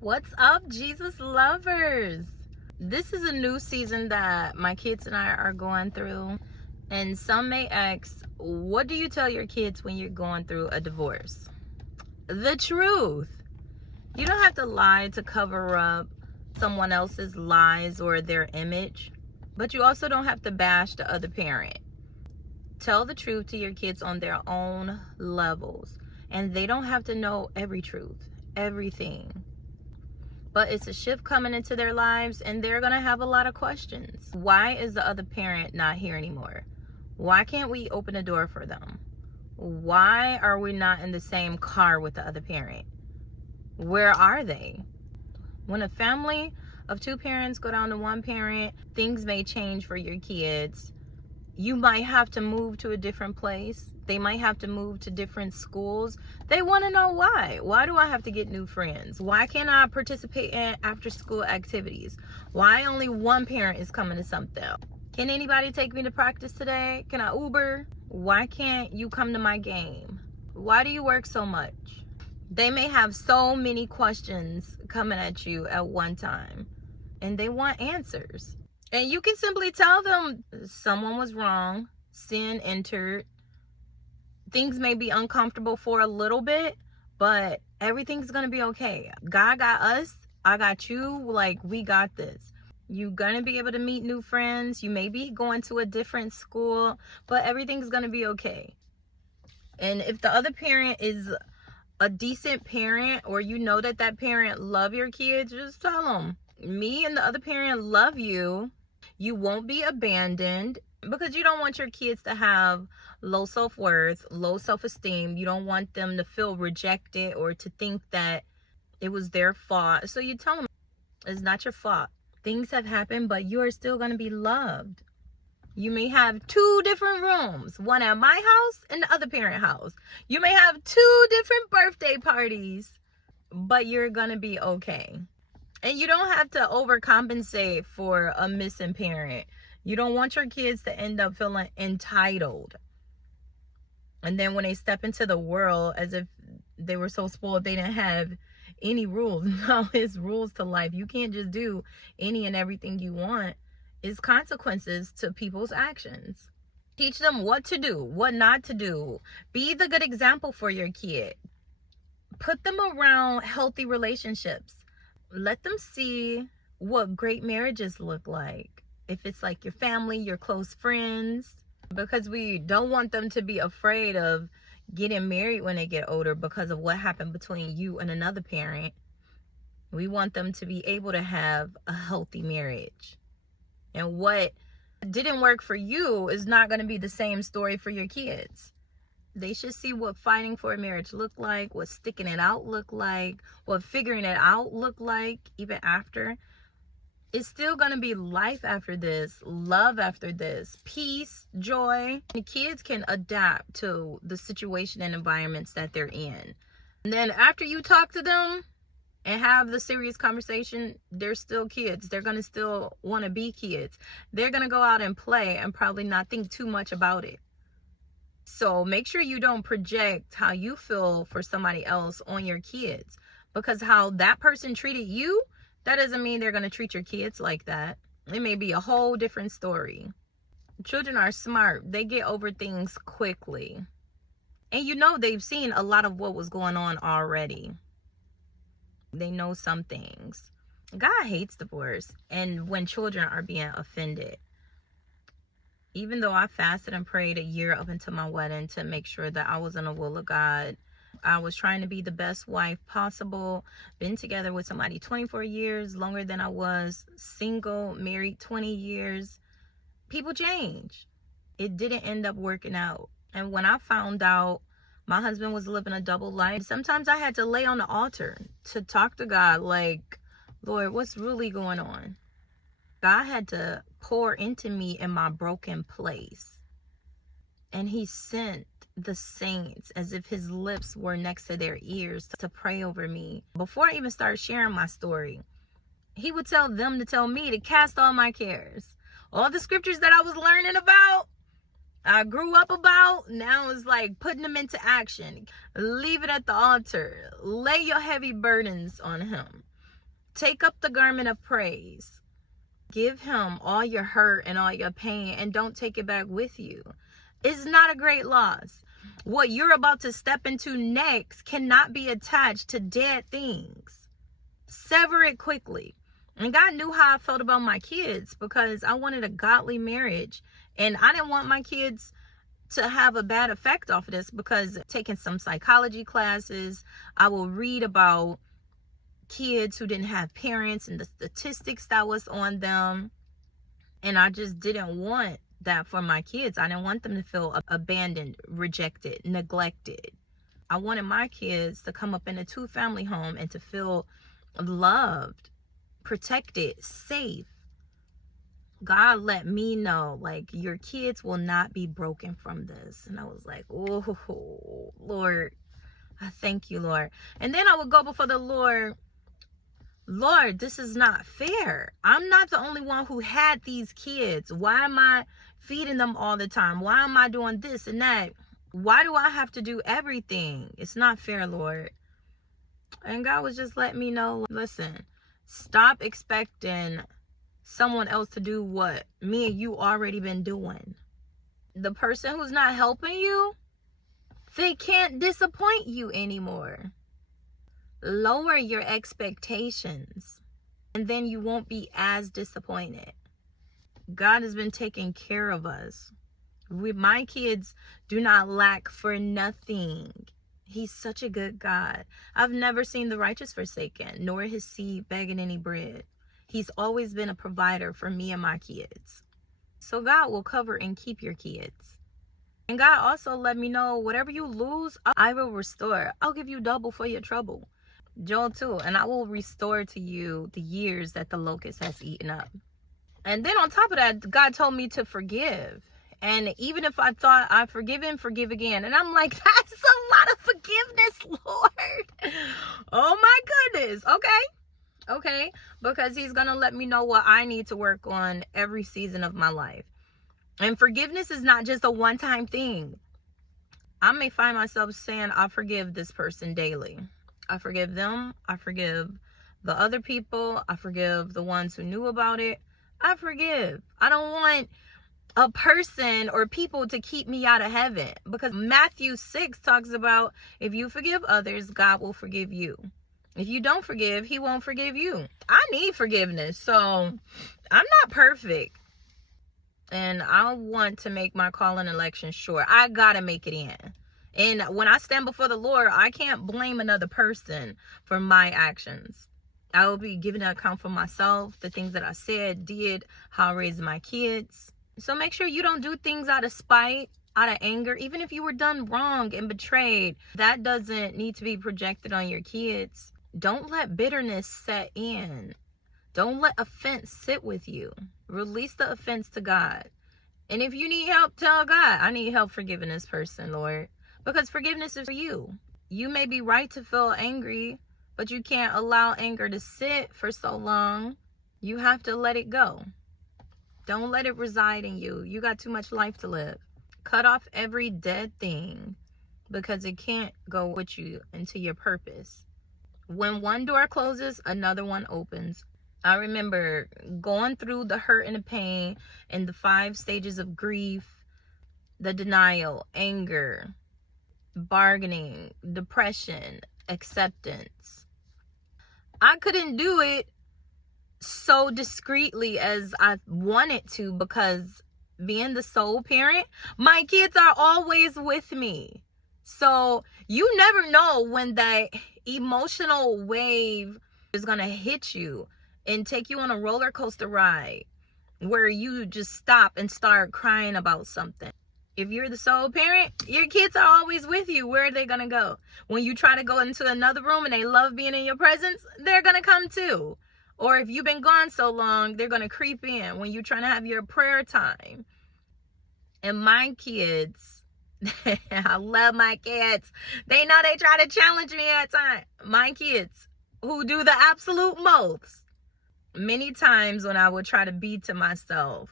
What's up, Jesus lovers? This is a new season that my kids and I are going through. And some may ask, what do you tell your kids when you're going through a divorce? The truth. You don't have to lie to cover up someone else's lies or their image, but you also don't have to bash the other parent. Tell the truth to your kids on their own levels, and they don't have to know every truth, everything. But it's a shift coming into their lives, and they're going to have a lot of questions. Why is the other parent not here anymore? Why can't we open the door for them? Why are we not in the same car with the other parent? Where are they? When a family of two parents go down to one parent, things may change for your kids. You might have to move to a different place. They might have to move to different schools. They want to know why. Why do I have to get new friends? Why can't I participate in after school activities? Why only one parent is coming to something? Can anybody take me to practice today? Can I Uber? Why can't you come to my game? Why do you work so much? They may have so many questions coming at you at one time, and they want answers. And you can simply tell them someone was wrong, sin entered. Things may be uncomfortable for a little bit, but everything's going to be okay. God got us. I got you. Like, we got this. You're going to be able to meet new friends. You may be going to a different school, but everything's going to be okay. And if the other parent is a decent parent, or you know that that parent love your kids, just tell them, me and the other parent love you. You won't be abandoned, because you don't want your kids to have low self-worth, low self-esteem. You don't want them to feel rejected or to think that it was their fault. So you tell them it's not your fault. Things have happened, but you are still going to be loved. You may have two different rooms, one at my house and the other parent house. You may have two different birthday parties, but you're going to be okay. And you don't have to overcompensate for a missing parent. You don't want your kids to end up feeling entitled. And then when they step into the world, as if they were so spoiled they didn't have any rules. No, it's rules to life. You can't just do any and everything you want. It's consequences to people's actions. Teach them what to do, what not to do. Be the good example for your kid. Put them around healthy relationships. Let them see what great marriages look like. If it's like your family, your close friends, because we don't want them to be afraid of getting married when they get older because of what happened between you and another parent. We want them to be able to have a healthy marriage. And what didn't work for you is not going to be the same story for your kids. They should see what fighting for a marriage look like, what sticking it out look like, what figuring it out look like even after. It's still going to be life after this, love after this, peace, joy. The kids can adapt to the situation and environments that they're in. And then after you talk to them and have the serious conversation, they're still kids. They're going to still want to be kids. They're going to go out and play and probably not think too much about it. So make sure you don't project how you feel for somebody else on your kids, because how that person treated you, that doesn't mean they're going to treat your kids like that. It may be a whole different story. Children are smart. They get over things quickly. And you know they've seen a lot of what was going on already. They know some things. God hates divorce and when children are being offended. Even though I fasted and prayed a year up until my wedding to make sure that I was in the will of God, I was trying to be the best wife possible. Been together with somebody 24 years, longer than I was single, married 20 years. People change. It didn't end up working out. And when I found out my husband was living a double life, sometimes I had to lay on the altar to talk to God, like, Lord, what's really going on? God had to pour into me in my broken place. And he sent the saints as if his lips were next to their ears to pray over me. Before I even started sharing my story, he would tell them to tell me to cast all my cares. All the scriptures that I was learning about, I grew up about, now it's like putting them into action. Leave it at the altar. Lay your heavy burdens on him. Take up the garment of praise. Give him all your hurt and all your pain, and don't take it back with you. It's not a great loss. What you're about to step into next cannot be attached to dead things. Sever it quickly. And God knew how I felt about my kids, because I wanted a godly marriage, and I didn't want my kids to have a bad effect off of this, because taking some psychology classes, I will read about kids who didn't have parents and the statistics that was on them. And I just didn't want that for my kids. I didn't want them to feel abandoned, rejected, neglected. I wanted my kids to come up in a 2-family home and to feel loved, protected, safe. God let me know, like, your kids will not be broken from this. And I was like, oh, Lord, I thank you, Lord. And then I would go before the Lord. Lord, this is not fair. I'm not the only one who had these kids. Why am I feeding them all the time? Why am I doing this and that? Why do I have to do everything? It's not fair, Lord. And God was just letting me know, listen, stop expecting someone else to do what me and you already been doing. The person who's not helping you, they can't disappoint you anymore. Lower your expectations, and then you won't be as disappointed. God has been taking care of us. My kids do not lack for nothing. He's such a good God. I've never seen the righteous forsaken, nor his seed begging any bread. He's always been a provider for me and my kids. So God will cover and keep your kids. And God also let me know, whatever you lose, I will restore. I'll give you double for your trouble. Joel 2, and I will restore to you the years that the locust has eaten up. And then on top of that, God told me to forgive. And even if I thought I've forgiven, forgive again. And I'm like, that's a lot of forgiveness, Lord. Oh my goodness. Okay. Because he's going to let me know what I need to work on every season of my life. And forgiveness is not just a one-time thing. I may find myself saying, I forgive this person daily. I forgive them. I forgive the other people. I forgive the ones who knew about it. I forgive. I don't want a person or people to keep me out of heaven, because Matthew 6 talks about, if you forgive others, God will forgive you. If you don't forgive, he won't forgive you. I need forgiveness. So I'm not perfect. And I want to make my call and election sure. I got to make it in. And when I stand before the Lord, I can't blame another person for my actions. I will be giving an account for myself, the things that I said, did, how I raised my kids. So make sure you don't do things out of spite, out of anger. Even if you were done wrong and betrayed, that doesn't need to be projected on your kids. Don't let bitterness set in. Don't let offense sit with you. Release the offense to God. And if you need help, tell God, I need help forgiving this person, Lord. Because forgiveness is for you. You may be right to feel angry, but you can't allow anger to sit for so long. You have to let it go. Don't let it reside in you. You got too much life to live. Cut off every dead thing, because it can't go with you into your purpose. When one door closes, another one opens. I remember going through the hurt and the pain and the 5 stages of grief, the denial, anger, bargaining, depression, acceptance. I couldn't do it so discreetly as I wanted to, because being the sole parent, my kids are always with me. So you never know when that emotional wave is going to hit you and take you on a roller coaster ride where you just stop and start crying about something. If you're the sole parent, your kids are always with you. Where are they going to go? When you try to go into another room and they love being in your presence, they're going to come too. Or if you've been gone so long, they're going to creep in when you're trying to have your prayer time. And my kids, I love my kids. They know they try to challenge me at times. My kids, who do the absolute most, many times when I would try to be to myself,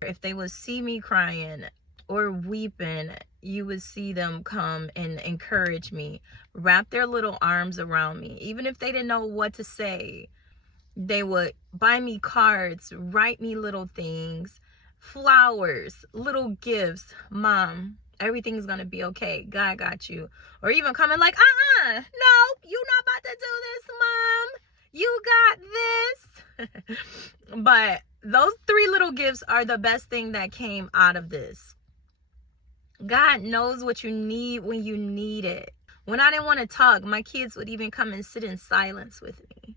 if they would see me crying or weeping, you would see them come and encourage me, wrap their little arms around me, even if they didn't know what to say. They would buy me cards, write me little things, flowers, little gifts. Mom, everything's gonna be okay. God got you. Or even coming like, no, you not about to do this, Mom. You got this. But those 3 little gifts are the best thing that came out of this. God knows what you need when you need it. When I didn't want to talk, my kids would even come and sit in silence with me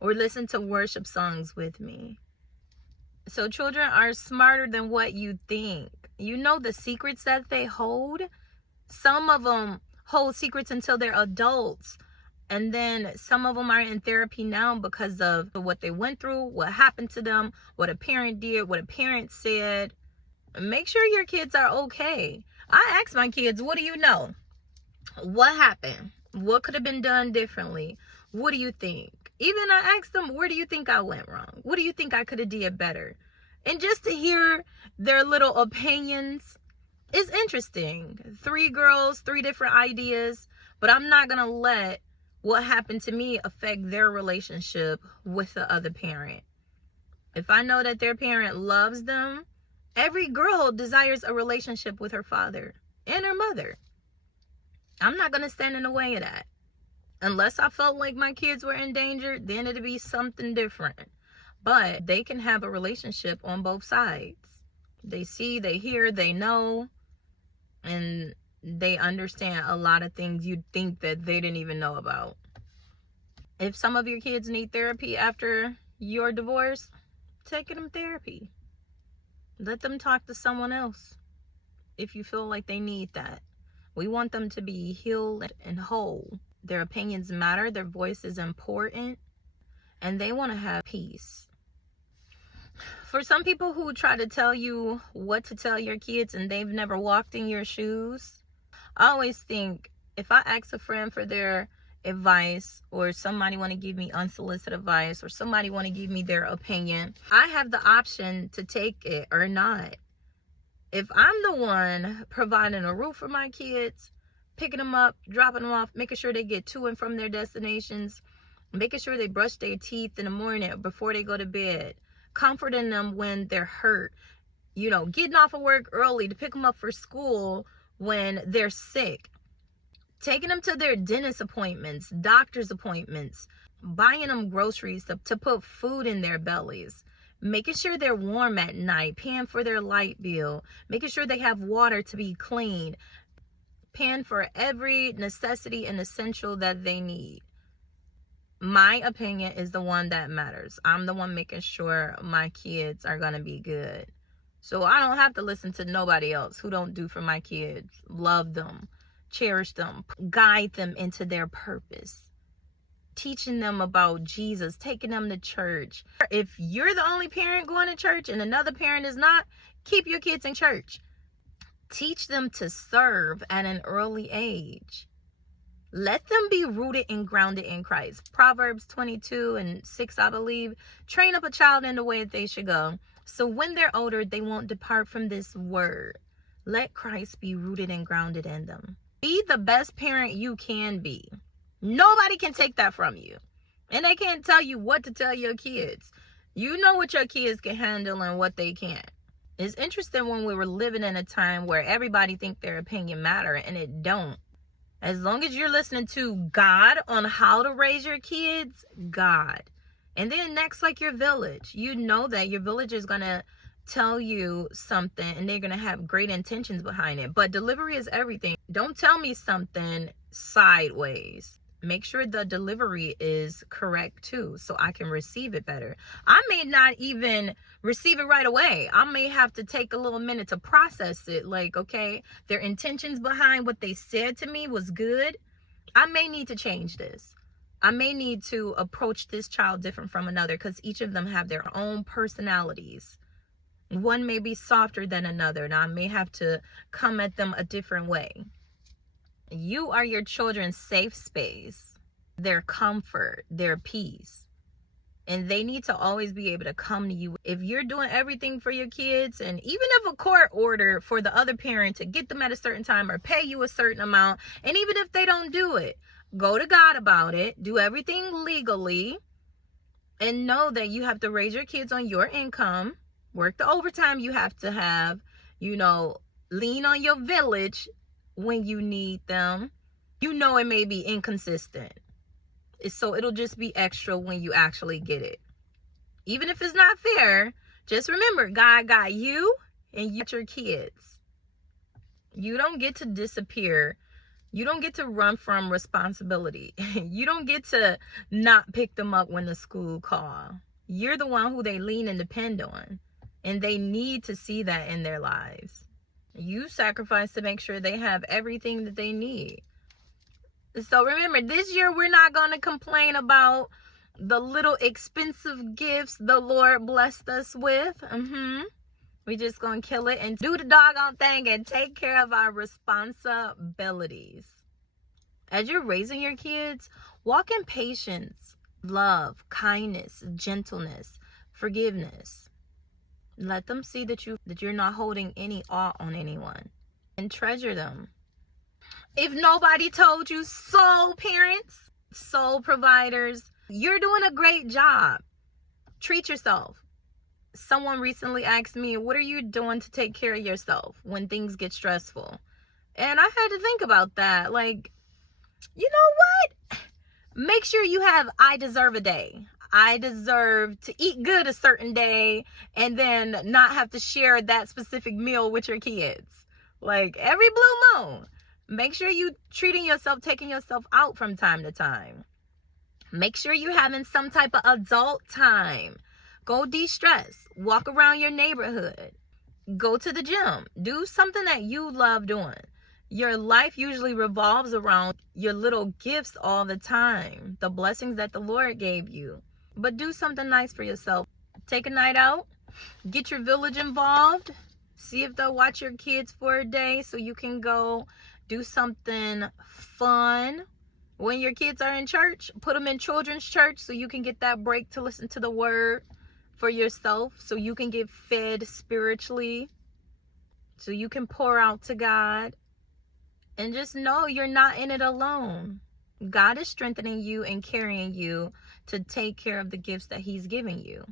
or listen to worship songs with me. So children are smarter than what you think. You know the secrets that they hold? Some of them hold secrets until they're adults. And then some of them are in therapy now because of what they went through, what happened to them, what a parent did, what a parent said. Make sure your kids are okay. I ask my kids, what do you know? What happened? What could have been done differently? What do you think? Even I asked them, where do you think I went wrong? What do you think I could have did better? And just to hear their little opinions is interesting. 3 girls, 3 different ideas, but I'm not going to let what happened to me affect their relationship with the other parent. If I know that their parent loves them, every girl desires a relationship with her father and her mother. I'm not going to stand in the way of that. Unless I felt like my kids were in danger, then it'd be something different. But they can have a relationship on both sides. They see, they hear, they know, and they understand a lot of things you'd think that they didn't even know about. If some of your kids need therapy after your divorce, take them therapy. Let them talk to someone else if you feel like they need that. We want them to be healed and whole. Their opinions matter. Their voice is important. And they want to have peace. For some people who try to tell you what to tell your kids and they've never walked in your shoes, I always think if I ask a friend for their advice, or somebody want to give me unsolicited advice, or somebody want to give me their opinion, I have the option to take it or not. If I'm the one providing a roof for my kids, picking them up, dropping them off, making sure they get to and from their destinations, making sure they brush their teeth in the morning before they go to bed, comforting them when they're hurt, getting off of work early to pick them up for school when they're sick, taking them to their dentist appointments, doctor's appointments, buying them groceries to put food in their bellies, making sure they're warm at night, paying for their light bill, making sure they have water to be clean, paying for every necessity and essential that they need. My opinion is the one that matters. I'm the one making sure my kids are going to be good. So I don't have to listen to nobody else who don't do for my kids. Love them, cherish them, guide them into their purpose, teaching them about Jesus, taking them to church. If you're the only parent going to church and another parent is not, keep your kids in church. Teach them to serve at an early age. Let them be rooted and grounded in Christ. Proverbs 22:6, I believe. Train up a child in the way that they should go, so when they're older, they won't depart from this word. Let Christ be rooted and grounded in them. Be the best parent you can be. Nobody can take that from you. And they can't tell you what to tell your kids. You know what your kids can handle and what they can't. It's interesting when we were living in a time where everybody think their opinion matter, and it don't. As long as you're listening to God on how to raise your kids, God. And then next, like your village. You know that your village is going to tell you something and they're going to have great intentions behind it. But delivery is everything. Don't tell me something sideways. Make sure the delivery is correct too, so I can receive it better. I may not even receive it right away. I may have to take a little minute to process it. Like, okay, their intentions behind what they said to me was good. I may need to change this. I may need to approach this child different from another, because each of them have their own personalities. One may be softer than another, and I may have to come at them a different way. You are your children's safe space, their comfort, their peace. And they need to always be able to come to you. If you're doing everything for your kids, and even if a court order for the other parent to get them at a certain time or pay you a certain amount, and even if they don't do it, go to God about it, do everything legally, And know that you have to raise your kids on your income, work the overtime you have to have, lean on your village when you need them. It may be inconsistent. So it'll just be extra when you actually get it. Even if it's not fair, just remember, God got you and you got your kids. You don't get to disappear. You don't get to run from responsibility. You don't get to not pick them up when the school call. You're the one who they lean and depend on. And they need to see that in their lives. You sacrifice to make sure they have everything that they need. So remember, this year we're not going to complain about the little expensive gifts the Lord blessed us with. We just going to kill it and do the doggone thing and take care of our responsibilities. As you're raising your kids, walk in patience, love, kindness, gentleness, forgiveness. Let them see that you're not holding any awe on anyone, and treasure them. If nobody told you, soul parents, soul providers, you're doing a great job. Treat yourself. Someone recently asked me, what are you doing to take care of yourself when things get stressful? And I had to think about that. Like, you know what? Make sure you have, I deserve a day. I deserve to eat good a certain day and then not have to share that specific meal with your kids. Like every blue moon. Make sure you treating yourself, taking yourself out from time to time. Make sure you're having some type of adult time. Go de-stress. Walk around your neighborhood. Go to the gym. Do something that you love doing. Your life usually revolves around your little gifts all the time. The blessings that the Lord gave you. But do something nice for yourself. Take a night out. Get your village involved. See if they'll watch your kids for a day so you can go do something fun. When your kids are in church, put them in children's church so you can get that break to listen to the word for yourself, so you can get fed spiritually, so you can pour out to God. And just know you're not in it alone. God is strengthening you and carrying you to take care of the gifts that He's giving you.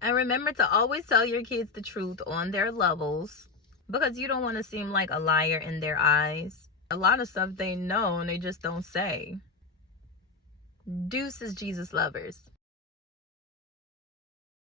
And remember to always tell your kids the truth on their levels, because you don't want to seem like a liar in their eyes. A lot of stuff they know and they just don't say. Deuces, Jesus lovers.